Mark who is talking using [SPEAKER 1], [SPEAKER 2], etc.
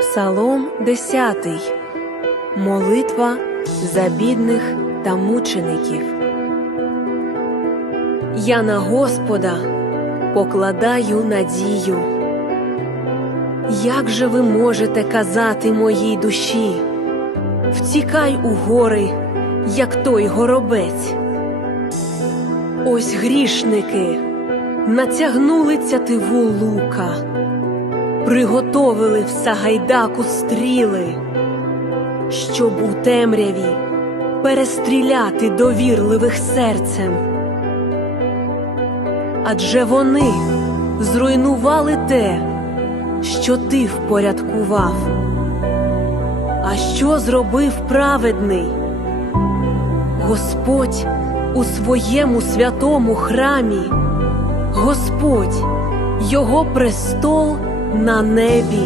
[SPEAKER 1] Псалом 10. Молитва за бідних та мучеників. Я на Господа покладаю надію. Як же ви можете казати моїй душі? Втікай у гори, як той горобець. Ось грішники натягнули тятиву лука, приготовили в Сагайдаку стріли, щоб у темряві перестріляти довірливих серцем. Адже вони зруйнували те, що ти впорядкував. А що зробив праведний? Господь у своєму святому храмі, Господь, Його престол на небі.